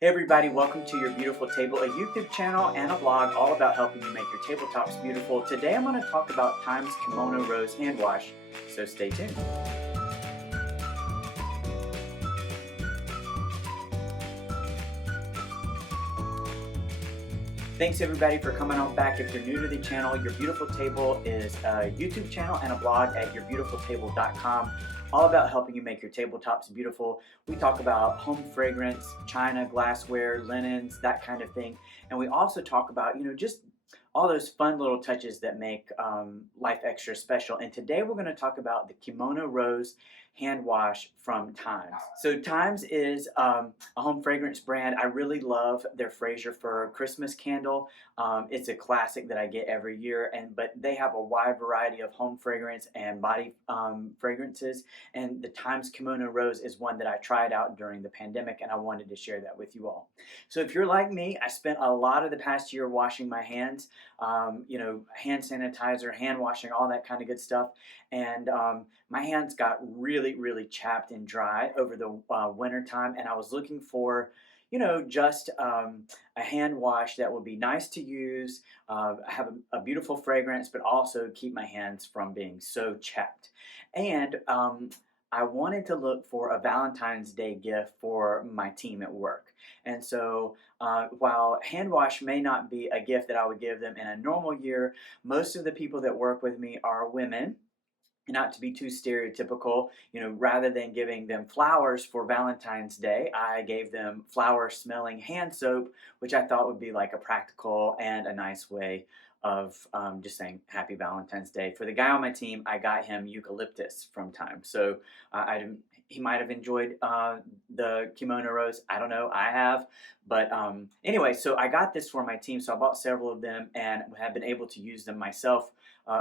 Hey everybody, welcome to Your Beautiful Table, a YouTube channel and a blog all about helping you make your tabletops beautiful. Today I'm going to talk about Thymes Kimono Rose hand wash, so stay tuned. Thanks everybody for coming on back. If you're new to the channel, Your Beautiful Table is a YouTube channel and a blog at yourbeautifultable.com, all about helping you make your tabletops beautiful. We talk about home fragrance, china, glassware, linens, that kind of thing. And we also talk about, just all those fun little touches that make life extra special. And today we're going to talk about the Kimono Rose hand wash from Thymes. So Thymes is a home fragrance brand. I really love their Fraser Fir Christmas candle. It's a classic that I get every year, but they have a wide variety of home fragrance and body fragrances. And the Thymes Kimono Rose is one that I tried out during the pandemic, and I wanted to share that with you all. So if you're like me, I spent a lot of the past year washing my hands, hand sanitizer, hand washing, all that kind of good stuff. And my hands got really chapped and dry over the winter time, and I was looking for just a hand wash that would be nice to use, have a beautiful fragrance, but also keep my hands from being so chapped. And I wanted to look for a Valentine's Day gift for my team at work. And so while hand wash may not be a gift that I would give them in a normal year, most of the people that work with me are women. Not to be too stereotypical, rather than giving them flowers for Valentine's Day, I gave them flower smelling hand soap, which I thought would be like a practical and a nice way of just saying happy Valentine's Day. For the guy on my team, I got him eucalyptus from Thymes. So he might have enjoyed the Kimono Rose. I don't know, I have. But anyway, so I got this for my team. So I bought several of them and have been able to use them myself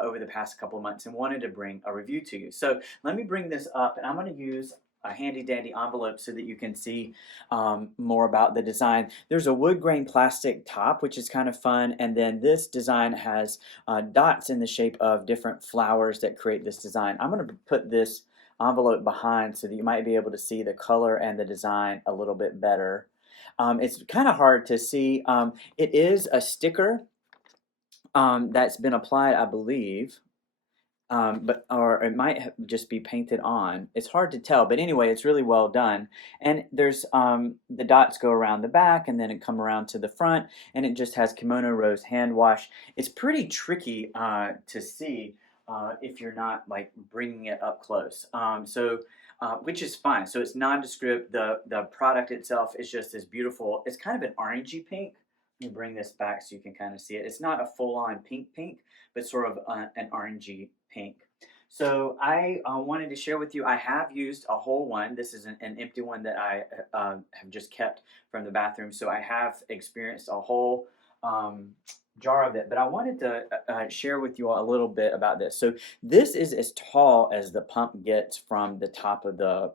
over the past couple months, and wanted to bring a review to you. So let me bring this up, and I'm going to use a handy dandy envelope so that you can see more about the design. There's a wood grain plastic top, which is kind of fun, and then this design has dots in the shape of different flowers that create this design. I'm going to put this envelope behind so that you might be able to see the color and the design a little bit better. It's kind of hard to see. It is a sticker that's been applied, I believe, or it might just be painted on. It's hard to tell, but anyway, it's really well done. And there's the dots go around the back, and then it come around to the front, and it just has Kimono Rose hand wash. It's pretty tricky to see if you're not like bringing it up close. Which is fine. So it's nondescript. The product itself is just as beautiful. It's kind of an orangey pink. Let me bring this back so you can kind of see it. It's not a full-on pink, but sort of an orangey pink. So I wanted to share with you, I have used a whole one. This is an empty one that I have just kept from the bathroom. So I have experienced a whole jar of it, but I wanted to share with you all a little bit about this. So this is as tall as the pump gets from the top of the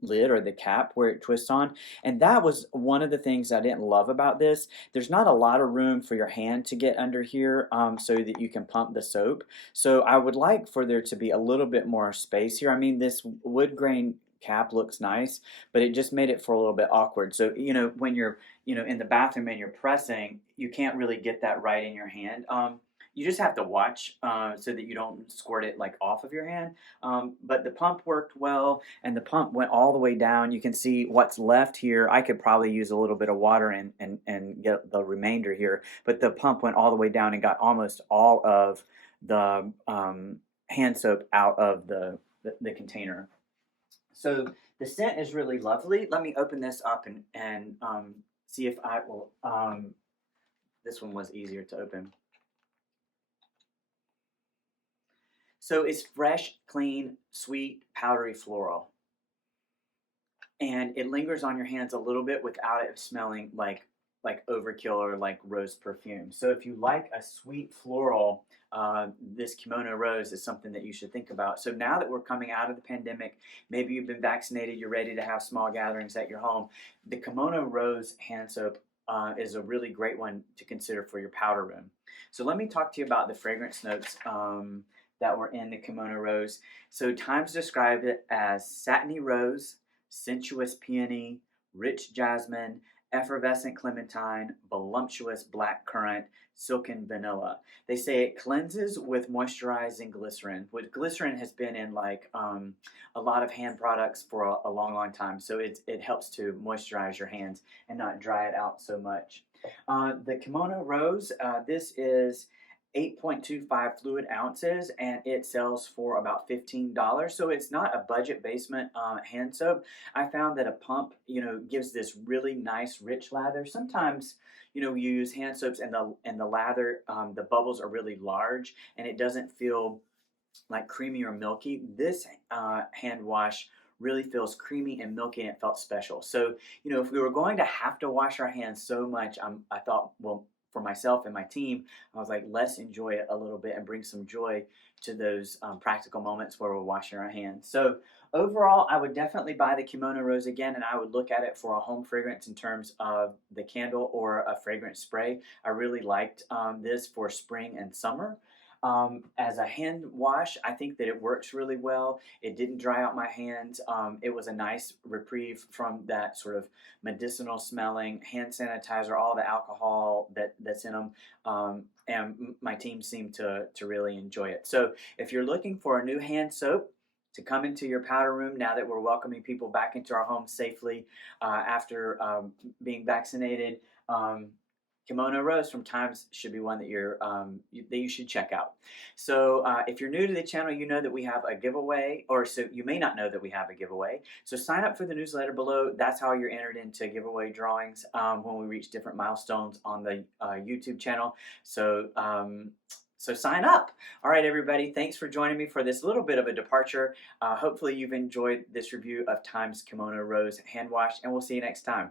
lid or the cap where it twists on, and that was one of the things I didn't love about this. There's not a lot of room for your hand to get under here so that you can pump the soap. So I would like for there to be a little bit more space here. I mean, this wood grain cap looks nice, but it just made it for a little bit awkward. So when you're in the bathroom and you're pressing, you can't really get that right in your hand. You just have to watch so that you don't squirt it like off of your hand. But the pump worked well, and the pump went all the way down. You can see what's left here. I could probably use a little bit of water and get the remainder here. But the pump went all the way down and got almost all of the hand soap out of the container. So the scent is really lovely. Let me open this up and see if I will. This one was easier to open. So it's fresh, clean, sweet, powdery floral. And it lingers on your hands a little bit without it smelling like overkill or like rose perfume. So if you like a sweet floral, this Kimono Rose is something that you should think about. So now that we're coming out of the pandemic, maybe you've been vaccinated, you're ready to have small gatherings at your home, the Kimono Rose hand soap is a really great one to consider for your powder room. So let me talk to you about the fragrance notes that were in the Kimono Rose. So Thymes described it as satiny rose, sensuous peony, rich jasmine, effervescent clementine, voluptuous black currant, silken vanilla. They say it cleanses with moisturizing glycerin. Which glycerin has been in like a lot of hand products for a long, long time. So it helps to moisturize your hands and not dry it out so much. The Kimono Rose, this is 8.25 fluid ounces and it sells for about $15. So it's not a budget basement hand soap. I found that a pump, gives this really nice rich lather. Sometimes, you use hand soaps and the lather, the bubbles are really large and it doesn't feel like creamy or milky. This hand wash really feels creamy and milky and it felt special. So, if we were going to have to wash our hands so much, I thought, well, for myself and my team, I was like, let's enjoy it a little bit and bring some joy to those practical moments where we're washing our hands. So overall, I would definitely buy the Kimono Rose again, and I would look at it for a home fragrance in terms of the candle or a fragrance spray. I really liked this for spring and summer. As a hand wash, I think that it works really well. It didn't dry out my hands. It was a nice reprieve from that sort of medicinal smelling hand sanitizer, all the alcohol that's in them. And my team seemed to really enjoy it. So if you're looking for a new hand soap to come into your powder room now that we're welcoming people back into our homes safely after being vaccinated, Kimono Rose from Thymes should be one that you should check out. So if you're new to the channel, you know that we have a giveaway, or so you may not know that we have a giveaway. So sign up for the newsletter below. That's how you're entered into giveaway drawings when we reach different milestones on the YouTube channel. So sign up. All right, everybody. Thanks for joining me for this little bit of a departure. Hopefully you've enjoyed this review of Thymes Kimono Rose hand wash, and we'll see you next time.